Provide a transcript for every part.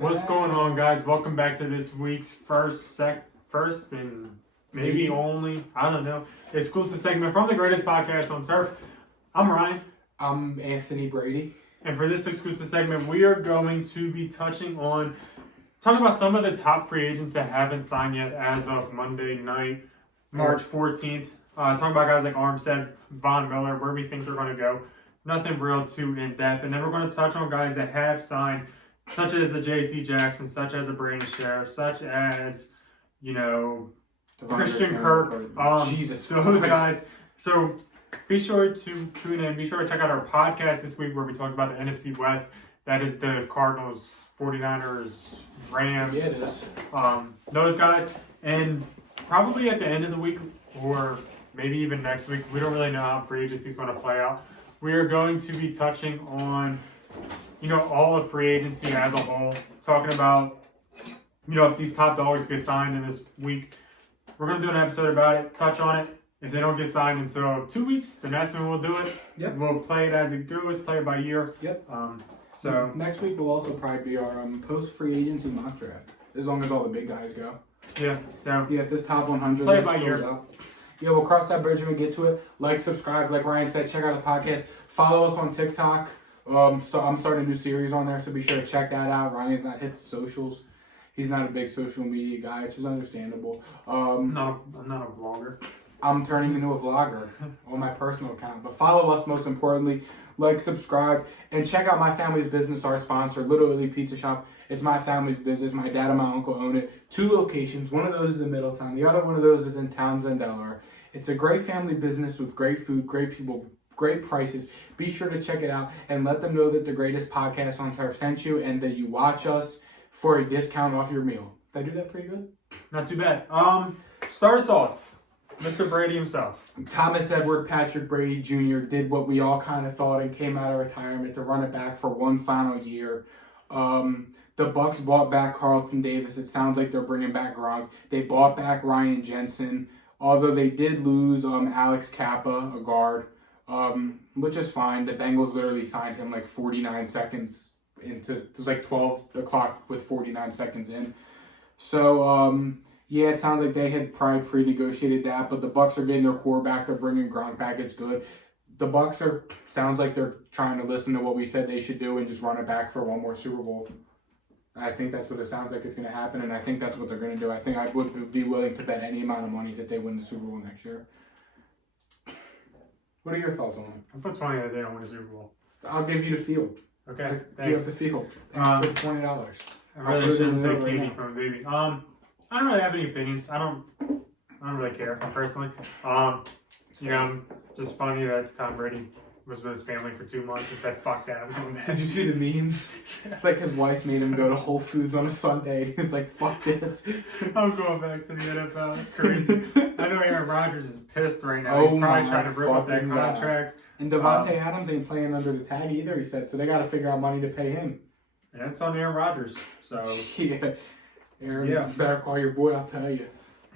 What's going on, guys? Welcome back to this week's first and maybe only, I don't know, exclusive segment from the greatest podcast on turf. I'm Ryan. I'm Anthony Brady. And for this exclusive segment, we are going to be talking about some of the top free agents that haven't signed yet as of Monday night, March 14th. Talking about guys like Armstead, Von Miller, where we think they're going to go. Nothing real too in-depth. And then we're going to touch on guys that have signed, such as a J.C. Jackson, such as a Brady Sheriff, such as, Christian Kirk. Jesus those Christ. guys. So be sure to tune in. Be sure to check out our podcast this week where we talk about the NFC West. That is the Cardinals, 49ers, Rams. Yeah, it is. Those guys. And probably at the end of the week or maybe even next week, we don't really know how free agency is going to play out. We are going to be touching on all of free agency as a whole, talking about, if these top dollars get signed in this week. We're going to do an episode about it, touch on it. If they don't get signed until 2 weeks, the next one we'll do it. Yep. We'll play it as it goes, play it by year. Yep. So next week will also probably be our post-free agency mock draft, as long as all the big guys go. Yeah. So yeah, if this top 100 play it list by year. fills out. Yeah, we'll cross that bridge when we get to it. Like, subscribe, like Ryan said, check out the podcast. Follow us on TikTok. So I'm starting a new series on there, so be sure to check that out. Ryan's not hit the socials. He's not a big social media guy, which is understandable. I'm not a vlogger. I'm turning into a vlogger on my personal account. But follow us, most importantly. Like, subscribe, and check out My Family's Business, our sponsor, Little Italy Pizza Shop. It's my family's business. My dad and my uncle own it. 2 locations. One of those is in Middletown. The other one of those is in Townsend, Delaware. It's a great family business with great food, great people, great prices. Be sure to check it out and let them know that the greatest podcast on turf sent you and that you watch us for a discount off your meal. Did I do that pretty good? Not too bad. Start us off. Mr. Brady himself. Thomas Edward Patrick Brady Jr. did what we all kind of thought and came out of retirement to run it back for one final year. The Bucks bought back Carlton Davis. It sounds like they're bringing back Gronk. They bought back Ryan Jensen. Although they did lose Alex Kappa, a guard, which is fine. The Bengals literally signed him like 49 seconds into, it was like 12 o'clock with 49 seconds in. So, yeah, it sounds like they had probably pre-negotiated that, but the Bucks are getting their core back. They're bringing Gronk back. It's good. The Bucks sounds like they're trying to listen to what we said they should do and just run it back for one more Super Bowl. I think that's what it sounds like it's going to happen, and I think that's what they're going to do. I think I would be willing to bet any amount of money that they win the Super Bowl next year. What are your thoughts on it? I'll put 20 that they don't win a Super Bowl. I'll give you the field. Okay, Give you thanks. the field. For $20. I really shouldn't take candy from a baby. I don't really have any opinions. I don't really care personally. Just funny that Tom Brady was with his family for 2 months and said, "Fuck that, I'm going back." Did you see the memes? It's like his wife made him go to Whole Foods on a Sunday. He's like, "Fuck this. I'm going back to the NFL." That's crazy. I know Aaron Rodgers is pissed right now. He's probably trying to rip up that contract. And Devontae Adams ain't playing under the tag either, he said. So they got to figure out money to pay him. And that's on Aaron Rodgers. So yeah. Aaron, better call your boy, I'll tell you.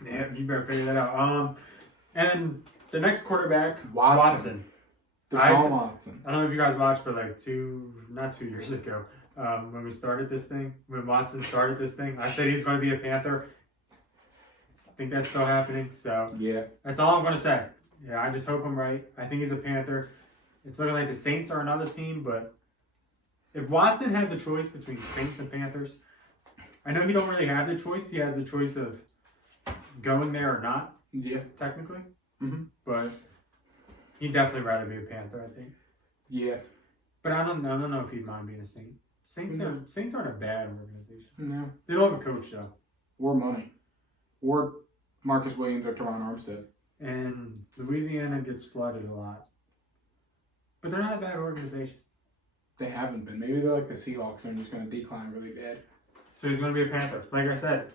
Yeah, you better figure that out. And the next quarterback, Watson. Deshaun Watson. I don't know if you guys watched, but like not 2 years ago, when Watson started this thing, I said he's going to be a Panther. I think that's still happening. So yeah, that's all I'm going to say. Yeah, I just hope I'm right. I think he's a Panther. It's looking like the Saints are another team, but if Watson had the choice between Saints and Panthers, I know he don't really have the choice. He has the choice of going there or not. Yeah, technically. Mm-hmm. But he'd definitely rather be a Panther, I think. Yeah. But I don't know if he'd mind being a Saint. Saints aren't a bad organization. No. They don't have a coach though. Or money. Or Marcus Williams or Teron Armstead. And Louisiana gets flooded a lot. But they're not a bad organization. They haven't been. Maybe they're like the Seahawks and they're just going to decline really bad. So he's going to be a Panther, like I said.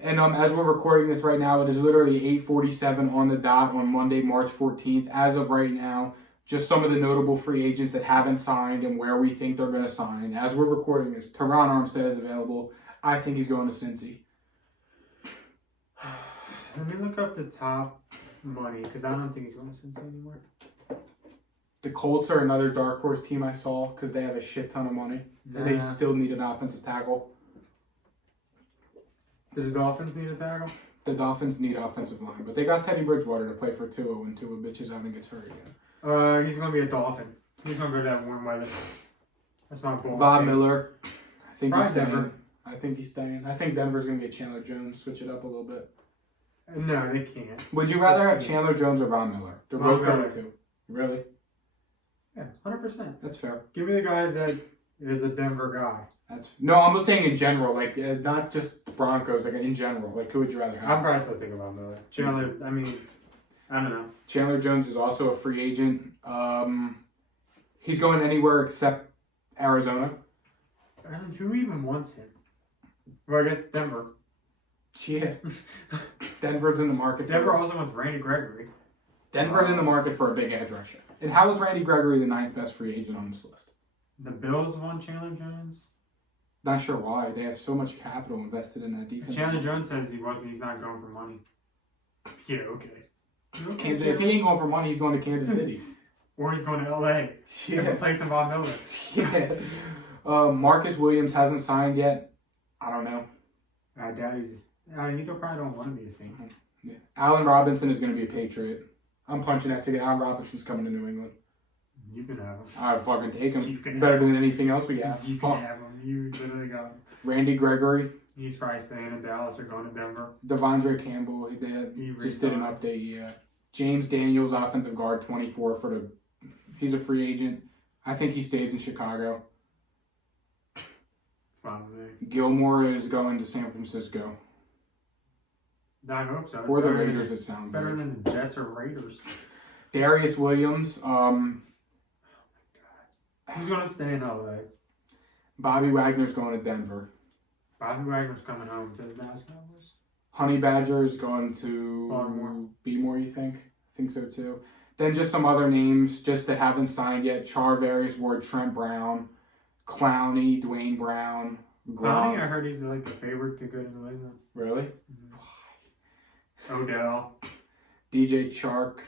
And as we're recording this right now, it is literally 8:47 on the dot on Monday, March 14th. As of right now, just some of the notable free agents that haven't signed and where we think they're going to sign. As we're recording this, Teron Armstead is available. I think he's going to Cincy. Let me look up the top money, because I don't think he's going to Cincy anymore. The Colts are another dark horse team I saw because they have a shit ton of money. And they still need an offensive tackle. Do the Dolphins need a tackle? The Dolphins need offensive line, but they got Teddy Bridgewater to play for Tua when Tua bitches out and gets hurt again. He's gonna be a Dolphin. He's gonna go to that warm weather. That's my bold Von take. Miller, I think Probably he's staying. Denver. I think he's staying. I think Denver's gonna get Chandler Jones, switch it up a little bit. No, they can't. Would you rather have Chandler Jones or Von Miller? They're Von both Miller. 32. Really? Yeah, 100%. That's fair. Give me the guy that is a Denver guy. No, I'm just saying in general, like not just the Broncos, like in general. Like who would you rather have? I'm probably still thinking about Miller. Chandler, I mean, I don't know. Chandler Jones is also a free agent. He's going anywhere except Arizona. I don't, who even wants him? Well, I guess Denver. Yeah. Denver's in the market. Denver also wants Randy Gregory. Denver's in the market for a big edge rusher. And how is Randy Gregory the 9th best free agent on this list? The Bills want Chandler Jones. Not sure why. They have so much capital invested in that defense. Chandler Jones says he's not going for money. Yeah, okay. Kansas, if he ain't going for money, he's going to Kansas City. Or he's going to LA. Yeah. Replacing Von Miller. Yeah. Marcus Williams hasn't signed yet. I don't know. I doubt he probably don't want to be a Saint. Yeah. Allen Robinson is going to be a Patriot. I'm punching that ticket. Allen Robinson's coming to New England. You can have him. I fucking take You him. can Better have than anything else we have. You can have him. You literally got him. Randy Gregory. He's probably staying in Dallas or going to Denver. Devondre Campbell. He just did an update. Yeah. James Daniels, offensive guard, 24 he's a free agent. I think he stays in Chicago. Fine with me. Gilmore is going to San Francisco. I hope so. Or the Raiders, it sounds better like. than the Jets or Raiders. Darius Williams. Who's going to stay in LA? Bobby Wagner's going to Denver. Bobby Wagner's coming home to the Dallas Cowboys. Honey Badger is going to Baltimore. Be-more, you think? I think so, too. Then just some other names just that haven't signed yet. Charvarius Ward, Trent Brown, Clowney, Dwayne Brown, Clowney, I Gronk. heard he's like the favorite to go to New England. Really? Odell. DJ Chark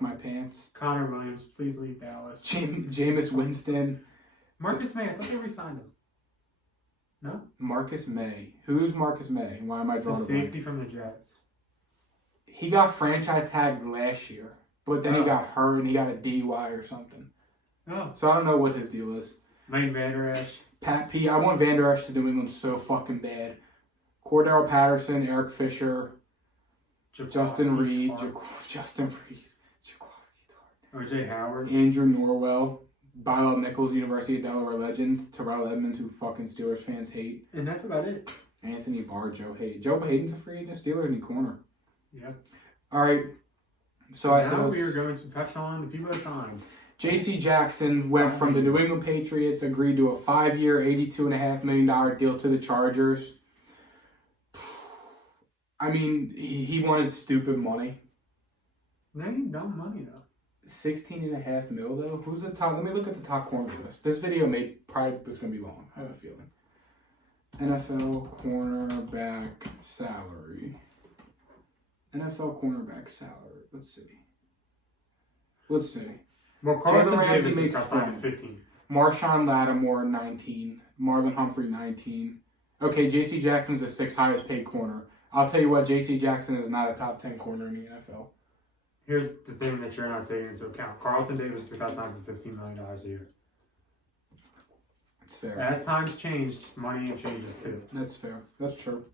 my pants. Connor Williams, please leave Dallas. Jameis Winston. Marcus May, I thought they re-signed him. No? Marcus May. Who's Marcus May? Why am I The drawing a blank? safety from the Jets. He got franchise tagged last year, but then he Oh. got hurt and he got a DUI or something. Oh. So I don't know what his deal is. Lane Vander Esch. Pat P. I want Van Der Esch to New England so fucking bad. Cordell Patterson, Eric Fisher, Justin Reed, Jaquiski O.J. Howard. Andrew Norwell, Bilal Nichols, University of Delaware legend, Terrell Edmonds, who fucking Steelers fans hate, And that's about it. Anthony Barr, Joe Hayden. Joe Hayden's a free agent. Steelers need corner. Yep. All right. So I now said we are going to touch on the people that signed. J.C. Jackson went from the New England Patriots, agreed to a 5-year, $82.5 million deal to the Chargers. I mean, he wanted stupid money. They ain't dumb money though. $16.5 million though. Who's the top? Let me look at the top corner list. This video probably is gonna be long. I have a feeling. NFL cornerback salary. NFL cornerback salary. Let's see. Well, Jalen Carlton Ramsey Davis makes got signed at 20. 15. Marshawn Lattimore 19. Marlon Humphrey 19. Okay, J.C. Jackson's the 6th highest paid corner. I'll tell you what, J.C. Jackson is not a top 10 corner in the NFL. Here's the thing that you're not taking into account. Carlton Davis got signed for $15 million a year. That's fair. As times change, money changes too. That's fair. That's true.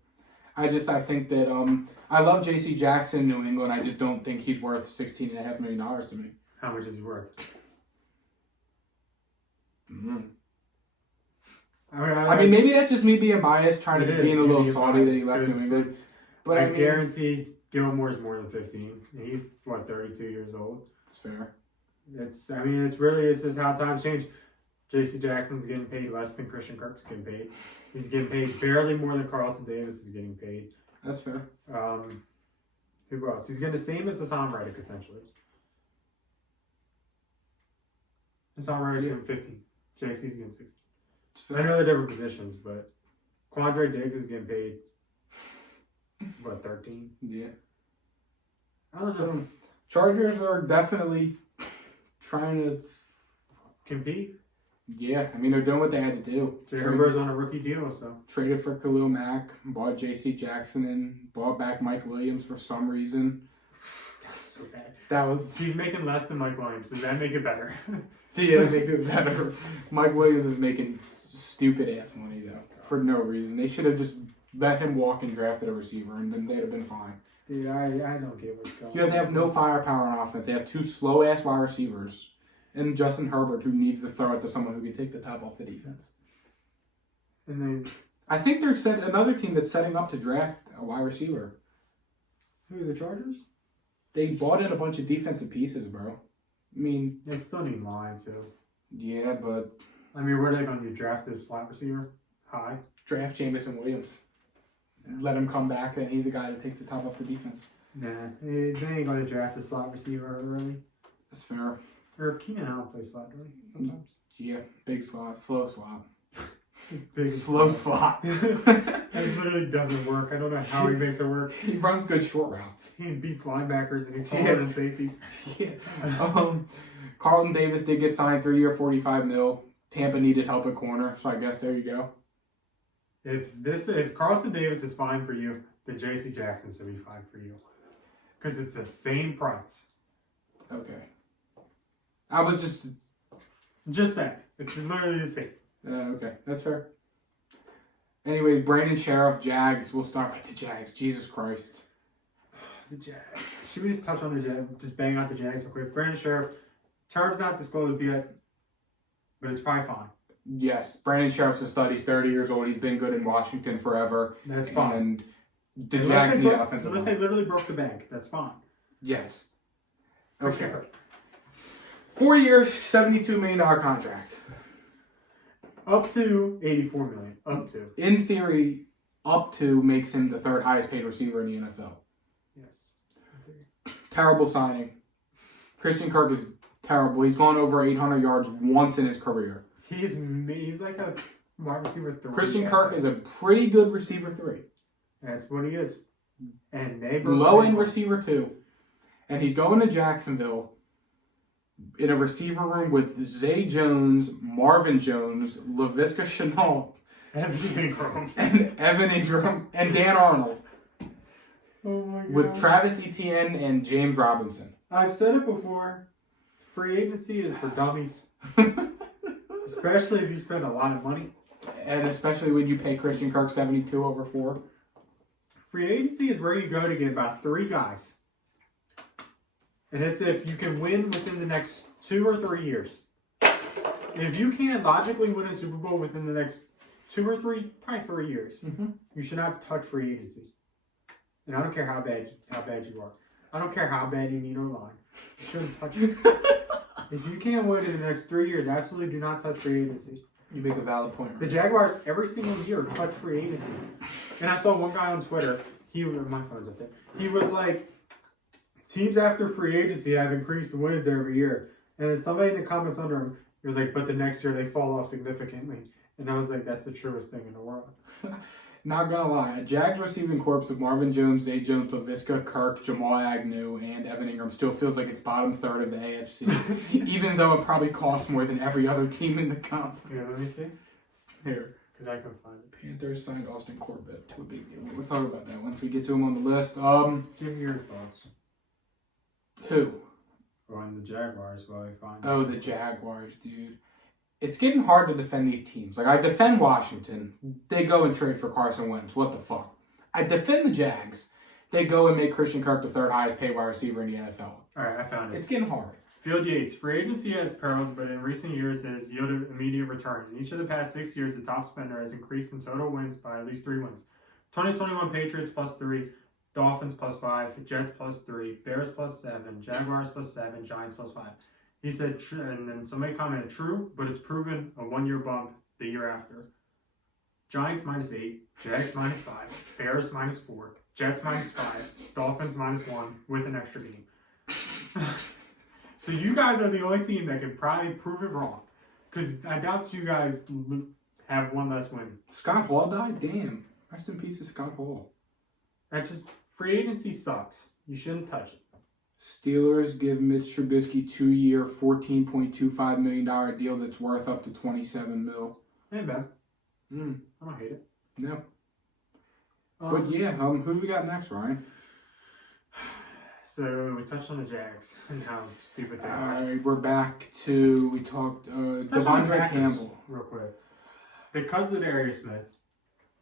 I think that I love J.C. Jackson in New England. I just don't think he's worth $16.5 million to me. How much is he worth? Mm-hmm. I I mean, maybe that's just me being biased, trying to be a little salty that he left New biased, England. But I I mean, guarantee Gilmore's more than 15. He's 32 years old. it's fair. It's just how times change. J.C. Jackson's getting paid less than Christian Kirk's getting paid. He's getting paid barely more than Carlton Davis is getting paid. That's fair. Who else? He's getting the same as Hassan Reddick, essentially. Hassan Reddick's getting 15. J.C.'s getting 16. I know they're different positions, but Quandre Diggs is getting paid, 13? Yeah. I don't know. Chargers are definitely trying to Compete? Yeah, I mean, they're doing what they had to do. Jay Herbert's on a rookie deal, so. Traded for Khalil Mack, bought J.C. Jackson and bought back Mike Williams for some reason. That's so bad. That was... He's making less than Mike Williams. Does that make it better? Yeah, that makes it better. Mike Williams is making stupid-ass money, though, for no reason. They should have just let him walk and drafted a receiver, and then they'd have been fine. Dude, I don't get what's going on. You know, they have no firepower on offense. They have two slow-ass wide receivers. And Justin Herbert, who needs to throw it to someone who can take the top off the defense. And then... I think there's another team that's setting up to draft a wide receiver. Who, the Chargers? They bought in a bunch of defensive pieces, bro. I mean... They still need line, too. Yeah, but... I mean, where are they going to draft a slot receiver? High? Draft Jamison Williams. Let him come back, and he's the guy that takes the top off the defense. Nah, they ain't going to draft a slot receiver early. That's fair. Or Keenan Allen plays slot, right? Sometimes. Yeah, big slot, slow slot. Big slow slot. That literally doesn't work. I don't know how he makes it work. He runs good short routes. He beats linebackers and he's taller than safeties. Yeah. Carlton Davis did get signed 3-year, $45 million. Tampa needed help at corner, so I guess there you go. If Carlton Davis is fine for you, then J.C. Jackson should be fine for you. Because it's the same price. Okay. I was just saying. It's literally the same. Okay, that's fair. Anyway, Brandon Sheriff, Jags. We'll start with the Jags. Jesus Christ. The Jags. Should we just touch on the Jags? Just bang out the Jags real quick. Brandon Sheriff. Term's not disclosed yet, but it's probably fine. Yes, Brandon Sheriff's a stud. He's 30 years old. He's been good in Washington forever. That's fine. And the Jags need offensive line. Unless they literally broke the bank. That's fine. Yes. Okay. 4 years, $72 million contract. Up to $84 million. Up to. In theory, up to makes him the third highest paid receiver in the NFL. Yes. Terrible signing. Christian Kirk is terrible. He's gone over 800 yards once in his career. He's like a wide receiver 3. Christian Kirk is a pretty good receiver 3. That's what he is. And low-end receiver 2. And he's going to Jacksonville in a receiver room with Zay Jones, Marvin Jones, Laviska Shenault, Evan Ingram, and Dan Arnold. Oh my God. With Travis Etienne and James Robinson. I've said it before. Free agency is for dummies. Especially if you spend a lot of money. And especially when you pay Christian Kirk 72 over 4. Free agency is where you go to get about 3 guys. And it's if you can win within the next 2 or 3 years. If you can't logically win a Super Bowl within the next 2 or 3, probably 3 years, you should not touch free agency. And I don't care how bad you are. I don't care how bad you need a line. You shouldn't touch it. If you can't win in the next 3 years, absolutely do not touch free agency. You make a valid point. Right? The Jaguars, every single year, touch free agency. And I saw one guy on Twitter, my phone's up there, he was like, teams after free agency have increased the wins every year. And then somebody in the comments under him, he was like, but the next year they fall off significantly. And I was like, that's the truest thing in the world. Not gonna lie, a Jags receiving corps of Marvin Jones, Zay Jones, Laviska, Kirk, Jamal Agnew, and Evan Ingram still feels like it's bottom third of the AFC, even though it probably costs more than every other team in the conference. Yeah, let me see. Here. Because I can find it. Panthers signed Austin Corbett to a big deal. We'll talk about that once we get to him on the list. Give me your thoughts. Who? On the Jaguars, while I find Oh, the Jaguars, dude. It's getting hard to defend these teams. Like, I defend Washington. They go and trade for Carson Wentz. What the fuck? I defend the Jags. They go and make Christian Kirk the third highest paid wide receiver in the NFL. Alright, I found it. It's getting hard. Field Yates. Free agency has perils, but in recent years it has yielded immediate return. In each of the past 6 years, the top spender has increased in total wins by at least 3 wins. 2021 Patriots +3, Dolphins +5, Jets +3, Bears +7, Jaguars +7, Giants +5. He said, and then somebody commented, true, but it's proven a 1-year bump the year after. Giants -8, Jags -5, Bears -4, Jets -5, Dolphins -1 with an extra game. So you guys are the only team that can probably prove it wrong. Because I doubt you guys have one less win. Scott Hall died? Damn. Rest in peace to Scott Hall. Free agency sucks. You shouldn't touch it. Steelers give Mitch Trubisky 2-year, $14.25 million deal that's worth up to $27 million. Ain't bad. I don't hate it. No. But yeah, who do we got next, Ryan? So we touched on the Jags and how stupid they are. Alright, we're back to, we talked, Devondre Campbell. Real quick. They cut to Darius Smith.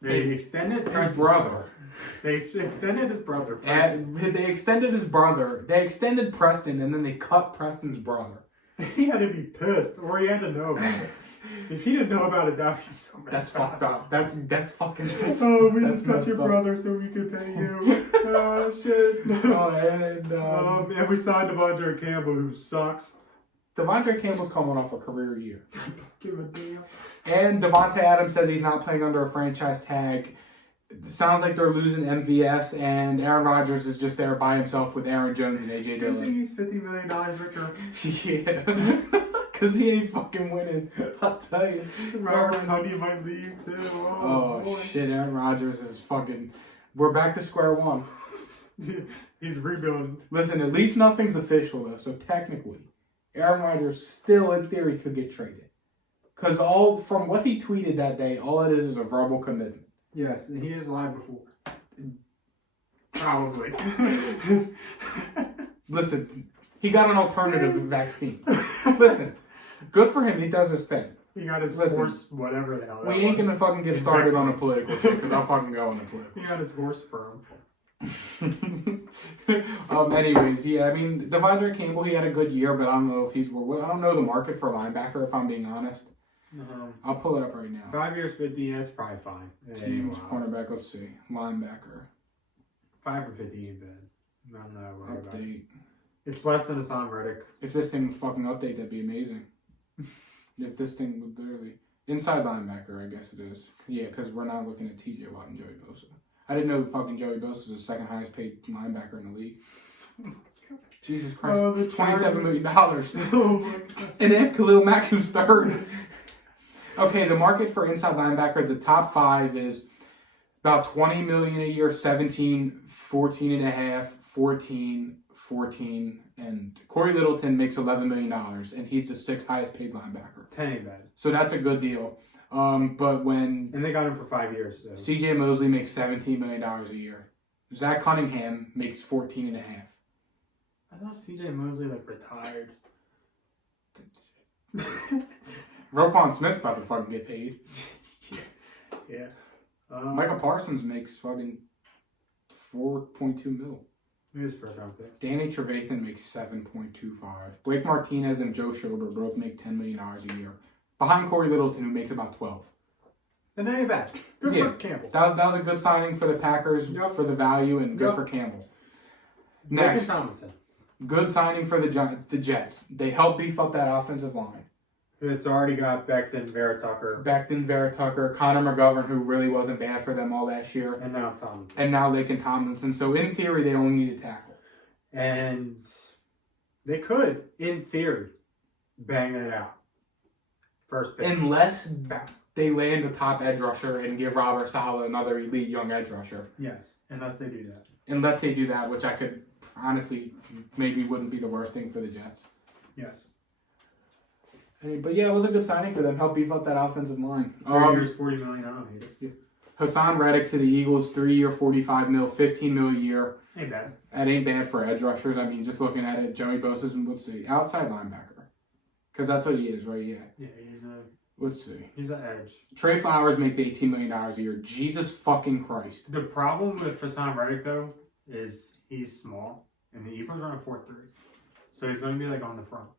They extended his brother. They extended his brother. They extended his brother. They extended Preston, and then they cut Preston's brother. He had to be pissed, or he had to know about it. If he didn't know about it, that'd be so messed That's fucked up. That's fucking. Oh, we just cut your brother so we could pay you. Oh shit. And we signed Devondre Campbell, who sucks. Devondre Campbell's coming off a career year. Give a damn. And Devontae Adams says he's not playing under a franchise tag. It sounds like they're losing MVS, and Aaron Rodgers is just there by himself with Aaron Jones and AJ Dillon. I think he's $50 million richer. Yeah. Because he ain't fucking winning. I'll tell you. Robert Tundy might leave too. Oh shit, Aaron Rodgers is fucking... We're back to square one. He's rebuilding. Listen, at least nothing's official though, so technically, Aaron Rodgers still in theory could get traded. Because from what he tweeted that day, all it is a verbal commitment. Yes, and he has lied before. Probably. Listen, he got an alternative vaccine. Listen, good for him. He does his thing. He got his horse, whatever the hell. We ain't gonna fucking get started on the political shit because I'll fucking go on the political. He got his horse sperm. Anyways, yeah, I mean, Devondre Campbell, he had a good year, but I don't know if I don't know the market for linebacker, if I'm being honest. I'll pull it up right now. 5 years, 50, that's probably fine. Teams, cornerback, let's see. Linebacker. 5 or 50 ain't bad. I'm not worried about it. It's less than Hassan Reddick. If this thing would fucking update, that'd be amazing. If this thing would literally... Inside linebacker, I guess it is. Yeah, because we're not looking at TJ Watt and Joey Bosa. I didn't know fucking Joey Bosa was the second highest paid linebacker in the league. Jesus Christ. $27 million. Oh my God. And they have Khalil Mack, who's third. Okay, the market for inside linebacker, the top 5 is about $20 million a year, 17, 14 and a half, 14, and Corey Littleton makes $11 million, and he's the 6th highest paid linebacker. 10 ain't bad. So that's a good deal. But when... And they got him for 5 years. So. CJ Mosley makes $17 million a year. Zach Cunningham makes 14 and a half. I thought CJ Mosley, retired. Roquan Smith's about to fucking get paid. Yeah. Michael Parsons makes fucking $4.2 million. His first round pick. Danny Trevathan makes $7.25. Blake Martinez and Joe Schober both make $10 million a year. Behind Corey Littleton, who makes about $12. And that ain't bad. Good for Campbell. That was a good signing for the Packers for the value, and good for Campbell. Next, good signing for the Jets. They helped beef up that offensive line. It's already got Becton, Vera-Tucker, Connor McGovern, who really wasn't bad for them all last year. And now Tomlinson. And now Laken Tomlinson. So in theory, they only need a tackle. And they could, in theory, bang it out. First pick. Unless they land the top edge rusher and give Robert Saleh another elite young edge rusher. Yes, unless they do that. Unless they do that, which I could honestly maybe wouldn't be the worst thing for the Jets. Yes. But yeah, it was a good signing for them. Help beef up that offensive line. 3 years, $40 million. I don't hate it. Yeah. Hassan Reddick to the Eagles, 3-year, $45 million, $15 million a year. Ain't bad. That ain't bad for edge rushers. I mean, just looking at it, Joey Bosa's, let's see, outside linebacker. Because that's what he is, right? Yeah. Yeah, he's a... Let's see. He's an edge. Trey Flowers makes $18 million a year. Jesus fucking Christ. The problem with Hassan Reddick, though, is he's small, and the Eagles run a 4-3. So he's going to be, on the front.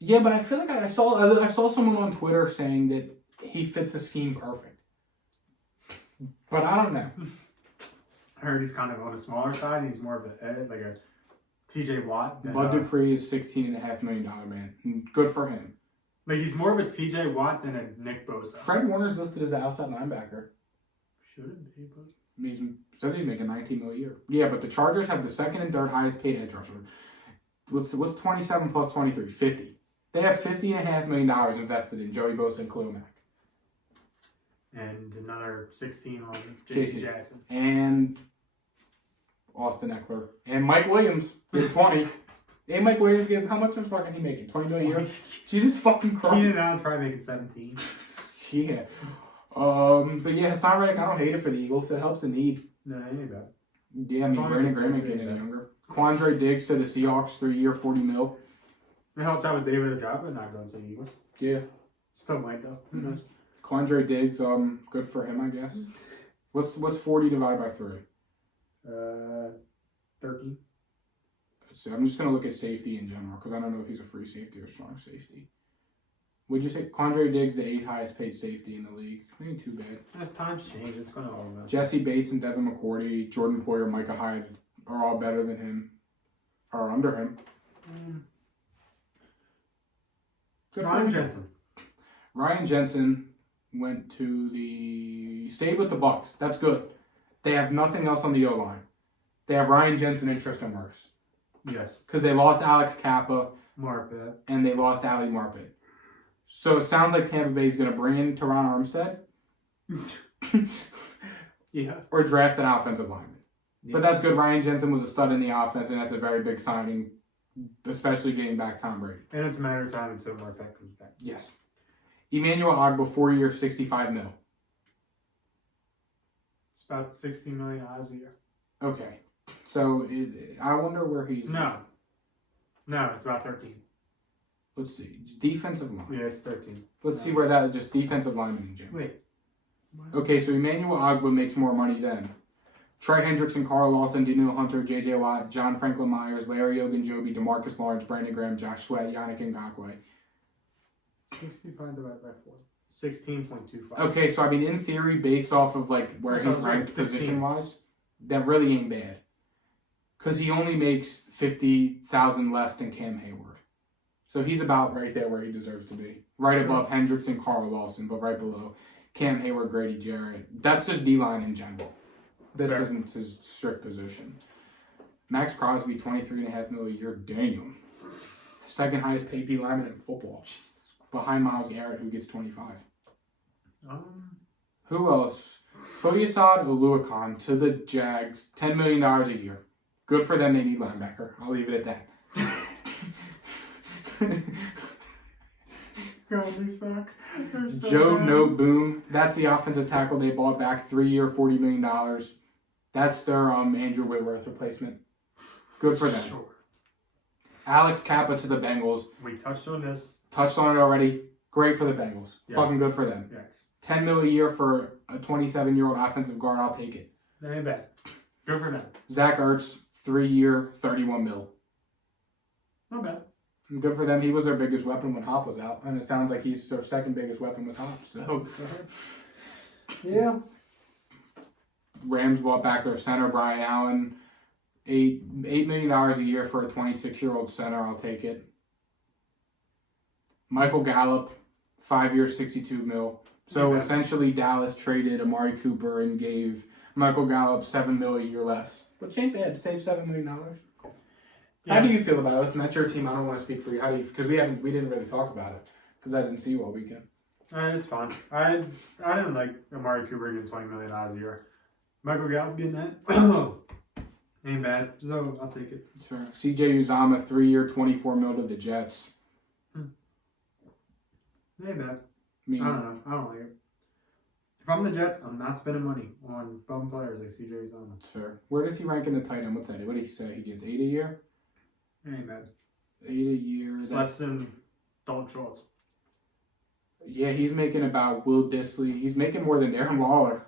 Yeah, but I feel like I saw someone on Twitter saying that he fits the scheme perfect. But I don't know. I heard he's kind of on the smaller side. He's more of an edge, like a TJ Watt. Bud Dupree is $16.5 million man. Good for him. He's more of a TJ Watt than a Nick Bosa. Fred Warner's listed as an outside linebacker. Shouldn't be, but... He says he's making $19 million a year. Yeah, but the Chargers have the second and third highest paid edge rusher. What's 27 plus 23? 50. They have $50.5 million invested in Joey Bosa and Khalil Mack. And another 16 on J.C. Jackson. And Austin Eckler. And Mike Williams gets 20. Hey, Mike Williams, how much is fucking he making? $20 million a year? Jesus fucking Christ. Keenan Allen's probably making 17. Yeah. But yeah, Hassan Reddick, I don't hate it for the Eagles. It helps the need. No, it ain't bad. Yeah, I mean, Brandon Graham ain't getting any younger. Quandre Diggs to the Seahawks, 3-year, $40 million. It helps out with David Ojabo not going to the Eagles. Yeah. Still might though. Who knows? Quandre Diggs, good for him, I guess. What's 40 divided by 3? 13. So I'm just gonna look at safety in general because I don't know if he's a free safety or strong safety. Would you say Quandre Diggs the 8th highest paid safety in the league? Ain't too bad. As times change, it's gonna all mess. Jesse Bates and Devin McCourty, Jordan Poyer, Micah Hyde are all better than him, or under him. Good for Ryan him. Jensen. Ryan Jensen stayed with the Bucs. That's good. They have nothing else on the O-line. They have Ryan Jensen and Tristan Wirfs. Yes. Because they lost Alex Kappa Marpet. and they lost Ali Marpet. So it sounds like Tampa Bay is going to bring in Teron Armstead Yeah. or draft an offensive lineman. Yeah. But that's good. Ryan Jensen was a stud in the offense, and that's a very big signing, especially getting back Tom Brady. And it's a matter of time until Marpet comes back. Yes. Emmanuel Ogba, 4-year, $65 million. It's about $16 million a year. Okay. So I wonder where he's... No, it's about 13. Let's see. Defensive line. Yeah, it's 13. Let's see where that... Just defensive lineman in general. Wait. Okay, so Emmanuel Ogba makes more money than Trey Hendrickson, Carl Lawson, Daniel Hunter, J.J. Watt, John Franklin Myers, Larry Ogunjobi, DeMarcus Lawrence, Brandon Graham, Josh Sweat, Yannick Ngakoue. 65 divided by 4. 16.25. Okay, so I mean, in theory, based off of like where That's he's what I was ranked right, 16. position-wise, that really ain't bad. Because he only makes $50,000 less than Cam Hayward. So he's about right there where he deserves to be. Right above Hendrickson, Carl Lawson, but right below Cam Hayward, Grady Jarrett. That's just D-line in general. This Fair. isn't his strict position. Max Crosby, $23.5 million a year. Damn. Second highest paid D lineman in football. Behind Myles Garrett, who gets 25. Who else? Foyesade Oluokun to the Jags, $10 million a year. Good for them, they need linebacker. I'll leave it at that. God, they suck. They're so Joe bad. No Boom. That's the offensive tackle they bought back. 3-year, $40 million. That's their Andrew Whitworth replacement. Good for them. Sure. Alex Kappa to the Bengals. We touched on this. Touched on it already. Great for the Bengals. Yes. Fucking good for them. Yes. $10 million a year for a 27-year-old offensive guard. I'll take it. That ain't bad. Good for them. Zach Ertz, 3-year, $31 million. Not bad. Good for them. He was their biggest weapon when Hop was out. And it sounds like he's their second biggest weapon with Hop. So, yeah. Rams bought back their center, Brian Allen. $8 million a year for a 26-year-old center. I'll take it. Michael Gallup, 5-year, $62 million. So, essentially, Dallas traded Amari Cooper and gave Michael Gallup $7 million a year less. Which ain't bad. Save $7 million. Yeah. How do you feel about it? Listen, that's your team. I don't want to speak for you. How do you? Because we didn't really talk about it because I didn't see you all weekend. It's fine. I didn't like Amari Cooper getting $20 million a year. Michael Gallup getting that ain't bad. So I'll take it. Sure. C.J. Uzama, 3-year, $24 million to the Jets. Ain't bad. I mean, I don't know. I don't like it. If I'm the Jets, I'm not spending money on bum players like CJ Uzomah. That's fair. Where does he rank in the tight end? What's that? What did he say? He gets 8 a year? Ain't bad. 8 a year. It's less than Dalton Schultz. Yeah, he's making about Will Disley. He's making more than Darren Waller.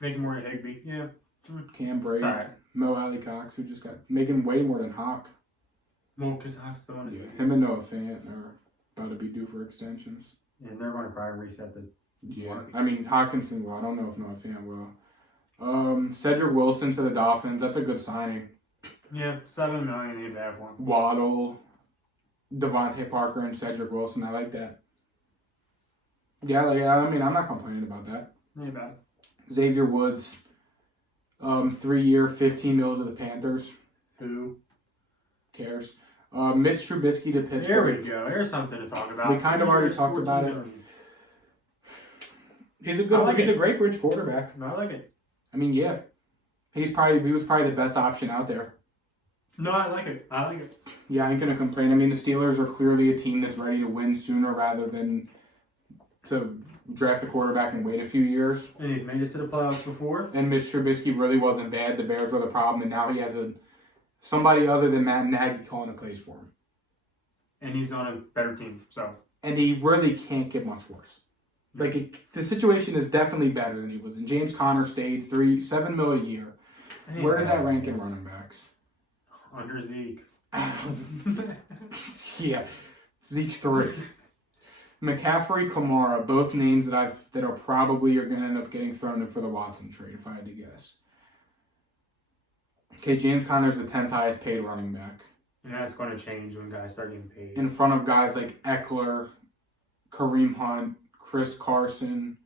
Making more than Higbee. Yeah. Cam Brady. Sorry. Mo Alley Cox, who just got making way more than Hawk. Well, because Hawk's still in it. Yeah, him and Noah Fant are about to be due for extensions. And they're going to probably reset the Yeah, market. I mean, Hawkinson will. I don't know if Noah Fant will. Cedric Wilson to the Dolphins. That's a good signing. Yeah, $7 million ain't bad for him. Waddle, Devontae Parker, and Cedric Wilson. I like that. Yeah, I mean, I'm not complaining about that. Ain't bad. Xavier Woods, 3-year, $15 million to the Panthers. Who? Cares? Mitch Trubisky to Pittsburgh. There we go. There's something to talk about. We kind of already talked about it. He's a good. He's a great bridge quarterback. I like it. I mean, yeah, He was probably the best option out there. No, I like it. Yeah, I ain't gonna complain. I mean, the Steelers are clearly a team that's ready to win sooner rather than to draft a quarterback and wait a few years. And he's made it to the playoffs before. And Mitch Trubisky really wasn't bad. The Bears were the problem, and now he has somebody other than Matt Nagy calling the plays for him. And he's on a better team, so. And he really can't get much worse. Like, the situation is definitely better than he was. And James Conner stayed $7 million a year. Where does that rank in running backs? Under Zeke. Yeah, Zeke's 3. McCaffrey, Kamara, both names that are probably going to end up getting thrown in for the Watson trade, if I had to guess. Okay, James Conner's the 10th highest paid running back. And that's going to change when guys start getting paid. In front of guys like Eckler, Kareem Hunt, Chris Carson,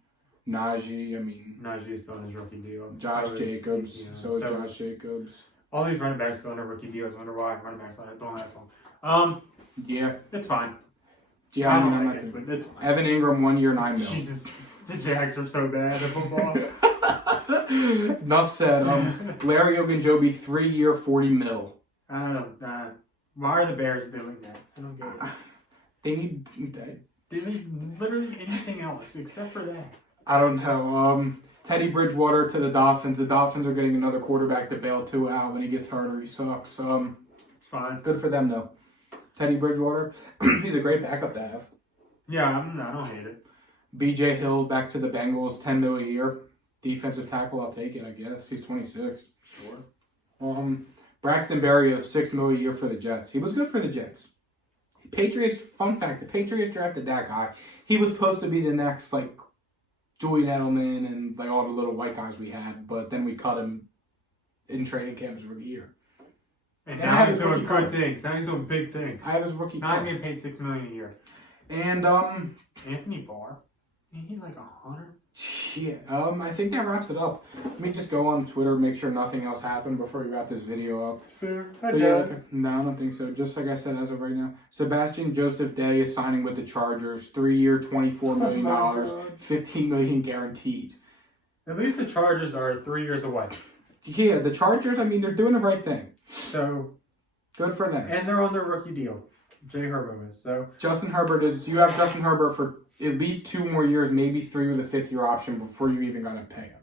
Najee. Najee's still in his rookie deal. Josh Jacobs. Josh Jacobs. All these running backs still in their rookie deals. I wonder why running backs don't last long. Yeah. It's fine. Yeah, I'm not good, but it's fine. Evan Ingram, 1 year, $9 million. Jesus, the Jags are so bad at football. Enough said. Larry Ogunjobi, 3 year, $40 million. I don't know. Why are the Bears doing that? I don't get it. They need literally anything else except for that. I don't know. Teddy Bridgewater to the Dolphins. The Dolphins are getting another quarterback to bail Tua out when he gets hurt or he sucks. It's fine. Good for them, though. Teddy Bridgewater, he's a great backup to have. Yeah, I don't hate it. B.J. Hill back to the Bengals, $10 million a year. Defensive tackle, I'll take it, I guess. He's 26. Sure. Braxton Berrios, $6 million a year for the Jets. He was good for the Jets. Fun fact, the Patriots drafted that guy. He was supposed to be the next, Julian Edelman and, all the little white guys we had, but then we cut him in training camp his rookie year. And now he's doing good things. Now he's doing big things. I have his rookie Now he's getting paid $6 million a year. And, Anthony Barr, ain't he 100? Yeah, I think that wraps it up. Let me just go on Twitter, make sure nothing else happened before we wrap this video up. It's fair. No, I don't think so. Just like I said, as of right now. Sebastian Joseph Day is signing with the Chargers. 3 year, $24 million, $15 million guaranteed. At least the Chargers are 3 years away. Yeah, the Chargers, they're doing the right thing. So, good for them. And they're on their rookie deal. Jay Herbert is. So Justin Herbert is. You have Justin Herbert for at least 2 more years, maybe 3 with a 5th year option before you even gotta pay him.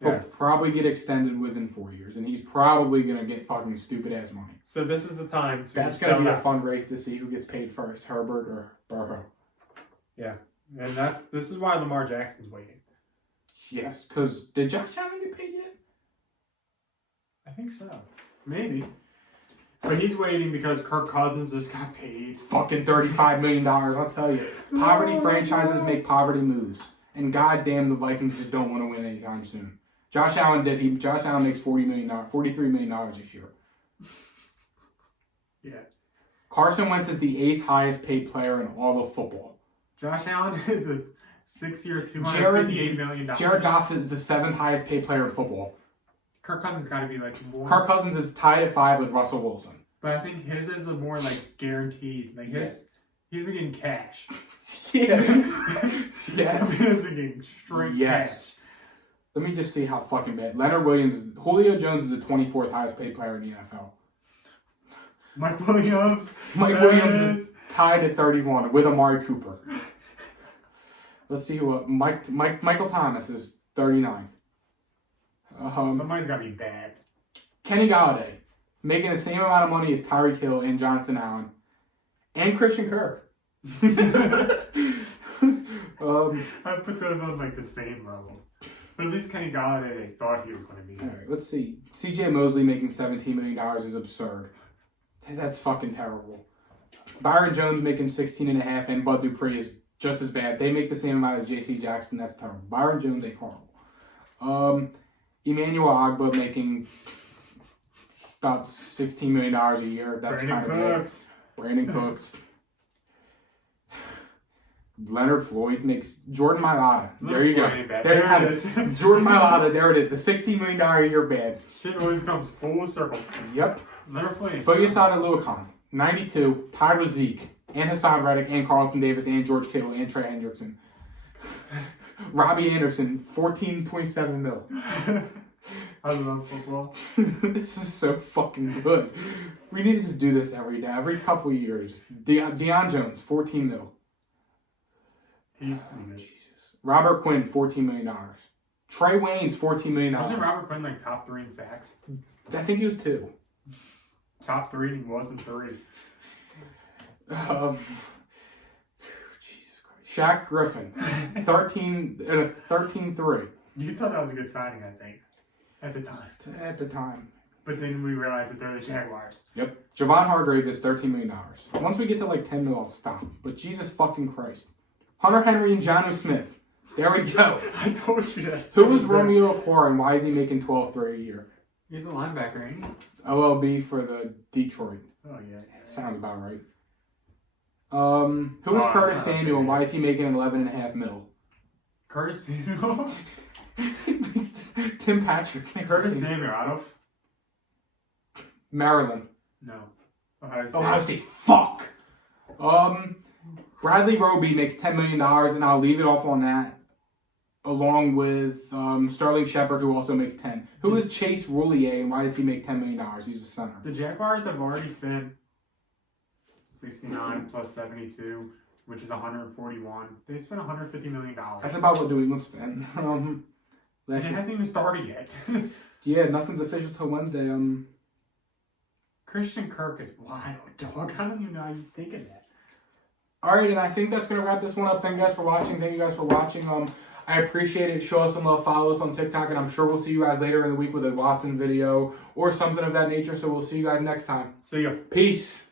He'll probably get extended within 4 years, and he's probably gonna get fucking stupid ass money. So this is the time to. That's gonna be a fun race to see who gets paid first, Herbert or Burrow. Yeah, and this is why Lamar Jackson's waiting. Yes, because did Josh Allen get paid yet? I think so. Maybe. But he's waiting because Kirk Cousins just got paid. Fucking $35 million, I'll tell you. Poverty franchises make poverty moves. And goddamn, the Vikings just don't want to win anytime soon. Josh Allen makes $43 million this year. Yeah. Carson Wentz is the 8th highest paid player in all of football. Josh Allen is a 6-year, $258 million. Jared Goff is the 7th highest paid player in football. Kirk Cousins got to be more. Kirk Cousins is tied at 5 with Russell Wilson. But I think his is the more guaranteed. He's been getting cash. Yeah. Yes. He's been getting straight cash. Let me just see how fucking bad. Julio Jones is the 24th highest paid player in the NFL. Mike Williams is tied at 31 with Amari Cooper. Let's see who. Michael Thomas is 39th. Somebody's got to be bad. Kenny Galladay, making the same amount of money as Tyreek Hill and Jonathan Allen. And Christian Kirk. I put those on the same level. But at least Kenny Galladay, they thought he was going to be. Alright, let's see. CJ Mosley making $17 million is absurd. That's fucking terrible. Byron Jones making $16.5 and Bud Dupree is just as bad. They make the same amount as J.C. Jackson. That's terrible. Byron Jones ain't horrible. Emmanuel Ogbah making about $16 million a year. That's kind of bad. Brandon Cooks. Leonard Floyd makes Jordan Mailata. There you go. There you have it. Jordan Mailata. There it is. The $16 million a year bad. Shit always comes full circle. Yep. Leonard Floyd. Foyesada Luakan, 92, tied with Zeke, and Hassan Reddick, and Carlton Davis, and George Kittle, and Trey Hendrickson. Robbie Anderson, $14.7 million. I love football. This is so fucking good. We need to just do this every day, every couple of years. Deion Jones, $14 million. He's Jesus. Robert Quinn, $14 million. Trey Waynes, $14 million. Wasn't Robert Quinn like top 3 in sacks? I think he was 2. Top 3, and he wasn't 3. Jesus Christ. Shaq Griffin, 13-3. You thought that was a good signing, I think, at the time. At the time. But then we realized that they're the Jaguars. Yep. Javon Hargrave is $13 million. Once we get to like 10 mil, I'll stop. But Jesus fucking Christ. Hunter Henry and Jonnu Smith. There we go. I told you that. Who is Romeo Okwara and why is he making $12,300 a year? He's a linebacker, ain't he? OLB for the Detroit. Oh, yeah. Sounds about right. Who is Curtis Samuel and why is he making $11.5 million? Curtis Samuel? Tim Patrick. Curtis Samuel out of? Maryland. No. Ohio State. Ohio State. Fuck. Bradley Roby makes $10 million, and I'll leave it off on that. Along with Sterling Shepard, who also makes 10. Who is Chase Roulier, and why does he make $10 million? He's a center. The Jaguars have already spent 69 plus 72, which is 141. They spent $150 million. That's about what New England spent. And it hasn't even started yet. Yeah, nothing's official till Wednesday. Christian Kirk is wild, dog. I don't even know how you think of that. All right, and I think that's going to wrap this one up. Thank you guys for watching. I appreciate it. Show us some love. Follow us on TikTok, and I'm sure we'll see you guys later in the week with a Watson video or something of that nature. So we'll see you guys next time. See ya. Peace.